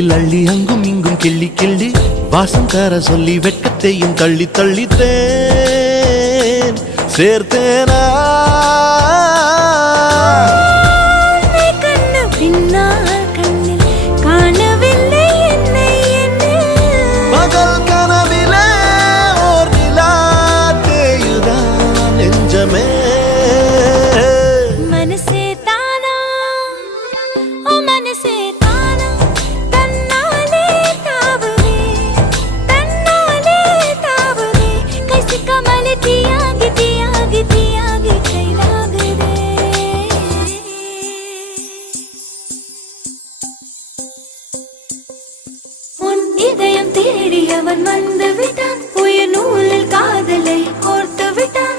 நெஞ்சில் அள்ளி அங்கும் இங்கும் கிள்ளி கிள்ளி வாசம் தர சொல்லி வெட்கத்தையும் தள்ளி தள்ளித்தேன் சேர்த்தேனா பகல் கனவிலே ஓர் நிலா தேயுதான் நெஞ்சமே மனசே தானா ஓ மனசே தானா தன்னாலே தாவுதே கைசி கமலே தியாகி தியாகி தியாகி கைலாகுதே உன் இதயம் தேடி அவன் வந்து விட்டான் உயிர் நூலில் காதலை கோர்த்து விட்டான்